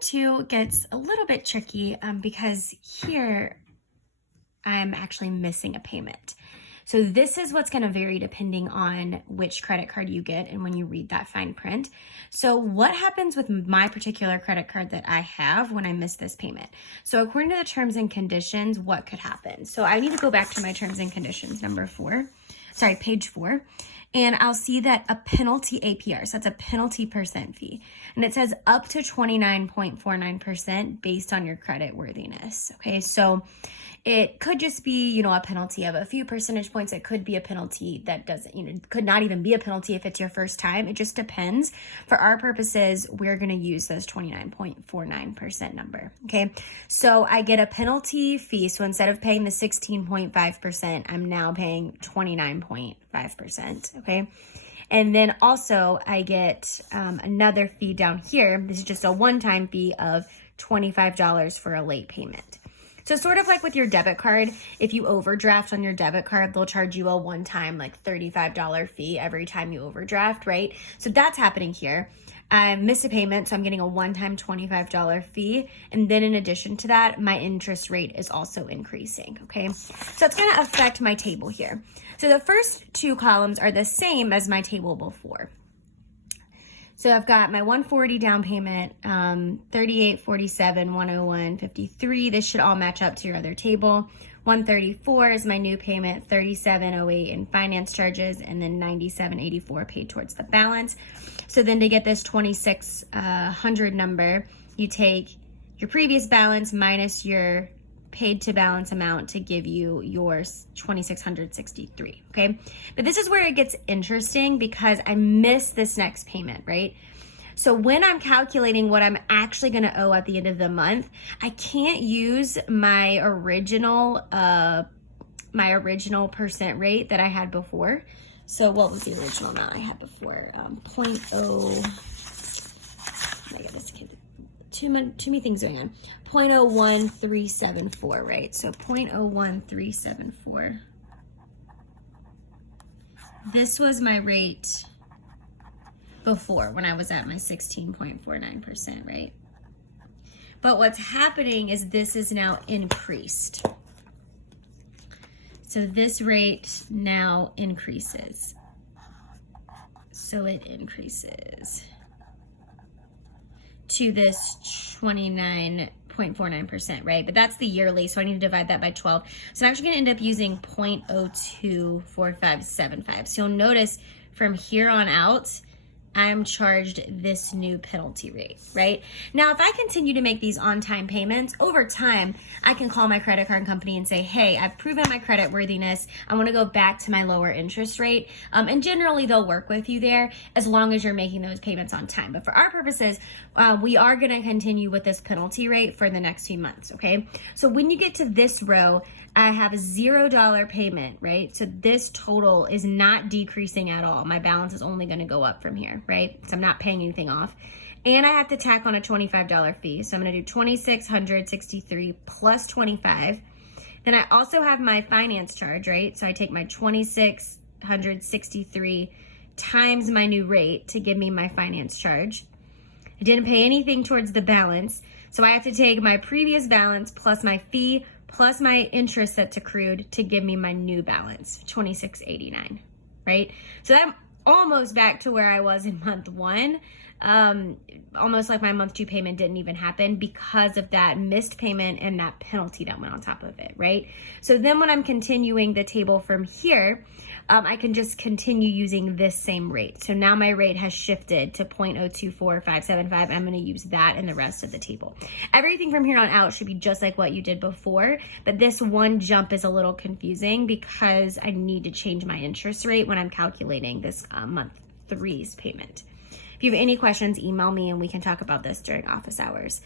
two gets a little bit tricky because here I'm actually missing a payment. So this is what's going to vary depending on which credit card you get and when you read that fine print. So what happens with my particular credit card that I have when I miss this payment? So according to the terms and conditions, what could happen? So I need to go back to my terms and conditions, page 4. And I'll see that a penalty APR, so that's a penalty percent fee. And it says up to 29.49% based on your credit worthiness. Okay, so it could just be, a penalty of a few percentage points. It could be a penalty that doesn't, could not even be a penalty if it's your first time. It just depends. For our purposes, we're going to use this 29.49% number. Okay, so I get a penalty fee. So instead of paying the 16.5%, I'm now paying 29.5%. Okay. And then also I get another fee down here. This is just a one-time fee of $25 for a late payment. So sort of like with your debit card, if you overdraft on your debit card, they'll charge you a one-time like $35 fee every time you overdraft, right? So that's happening here. I missed a payment, so I'm getting a one-time $25 fee. And then in addition to that, my interest rate is also increasing, okay? So it's gonna affect my table here. So the first two columns are the same as my table before. So I've got my 140 down payment, 38, 47, 101, 53. This should all match up to your other table. 134 is my new payment, 3708 in finance charges, and then 9784 paid towards the balance. So then to get this 2600 number, you take your previous balance minus your paid to balance amount to give you your 2663, okay? But this is where it gets interesting because I missed this next payment, right? So when I'm calculating what I'm actually going to owe at the end of the month, I can't use my original percent rate that I had before. So what was the original amount I had before? Too many things going on. 0.01374, right? So 0.01374. This was my rate before when I was at my 16.49%, right? But what's happening is this is now increased. So this rate now increases. So it increases to this 29.49%, right? But that's the yearly, so I need to divide that by 12. So I'm actually gonna end up using 0.024575. So you'll notice from here on out, I'm charged this new penalty rate, right? Now, if I continue to make these on-time payments, over time, I can call my credit card company and say, hey, I've proven my credit worthiness. I wanna go back to my lower interest rate. And generally, they'll work with you there as long as you're making those payments on time. But for our purposes, we are gonna continue with this penalty rate for the next few months, okay? So when you get to this row, I have a $0 payment, right? So this total is not decreasing at all. My balance is only gonna go up from here, right? So I'm not paying anything off. And I have to tack on a $25 fee. So I'm gonna do 2,663 plus 25. Then I also have my finance charge, right? So I take my 2,663 times my new rate to give me my finance charge. I didn't pay anything towards the balance. So I have to take my previous balance plus my fee plus my interest that's accrued to give me my new balance, 2,689, right? So I'm almost back to where I was in month one. Almost like my month two payment didn't even happen because of that missed payment and that penalty that went on top of it, right? So then when I'm continuing the table from here, I can just continue using this same rate. So now my rate has shifted to 0.024575. I'm going to use that in the rest of the table. Everything from here on out should be just like what you did before, but this one jump is a little confusing because I need to change my interest rate when I'm calculating this month three's payment. If you have any questions, email me and we can talk about this during office hours.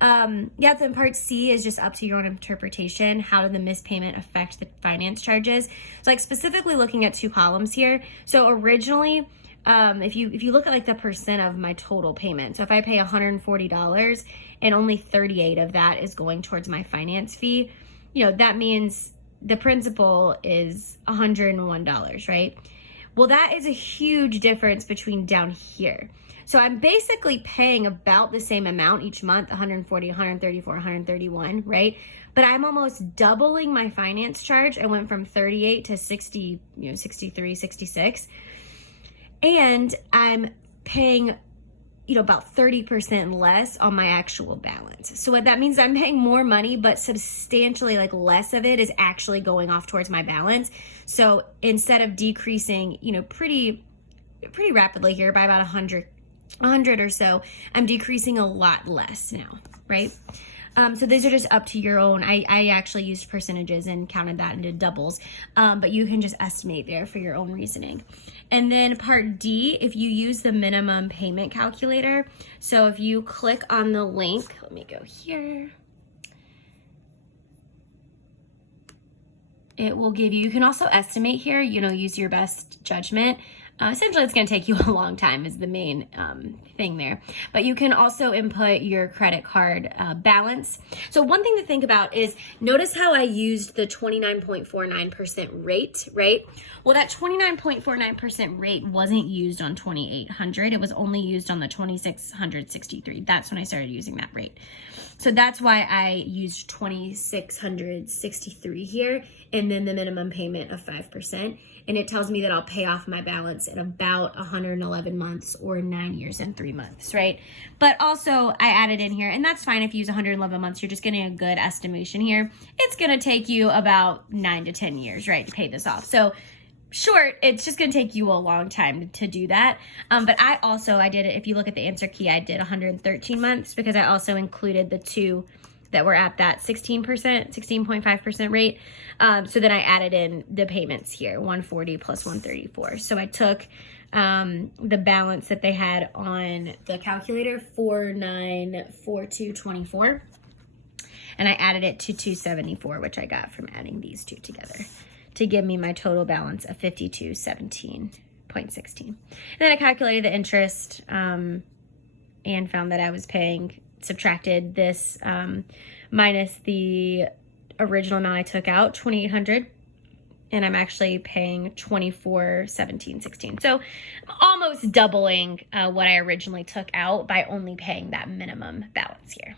Then part C is just up to your own interpretation. How did the missed payment affect the finance charges? So like specifically looking at two columns here. So originally, if you look at like the percent of my total payment, so if I pay $140 and only 38 of that is going towards my finance fee, that means the principal is $101, right? Well, that is a huge difference between down here. So I'm basically paying about the same amount each month, 140, 134, 131, right? But I'm almost doubling my finance charge. I went from 38 to 60, 63, 66. And I'm paying, about 30% less on my actual balance. So what that means, I'm paying more money, but substantially less of it is actually going off towards my balance. So instead of decreasing, pretty rapidly here by about 100 or so, I'm decreasing a lot less now, right? So these are just up to your own. I actually used percentages and counted that into doubles, but you can just estimate there for your own reasoning. And then part D, if you use the minimum payment calculator, so if you click on the link, let me go here. It will give you can also estimate here, use your best judgment. Essentially, it's going to take you a long time is the main thing there. But you can also input your credit card balance. So one thing to think about is notice how I used the 29.49% rate, right? Well, that 29.49% rate wasn't used on 2,800. It was only used on the 2,663. That's when I started using that rate. So that's why I used 2,663 here and then the minimum payment of 5%. And it tells me that I'll pay off my balance in about 111 months or 9 years and 3 months, right? But also I added in here, and that's fine if you use 111 months, you're just getting a good estimation here. It's gonna take you about 9 to 10 years, right, to pay this off. So short, it's just gonna take you a long time to do that. But I did it, if you look at the answer key, I did 113 months because I also included the two that were at that 16.5% rate. So then I added in the payments here, 140 plus 134. So I took the balance that they had on the calculator, 494224, and I added it to 274, which I got from adding these two together to give me my total balance of 5217.16. And then I calculated the interest and found that I was paying, subtracted this minus the original amount I took out, 2,800, and I'm actually paying 2417.16. So I'm almost doubling what I originally took out by only paying that minimum balance here.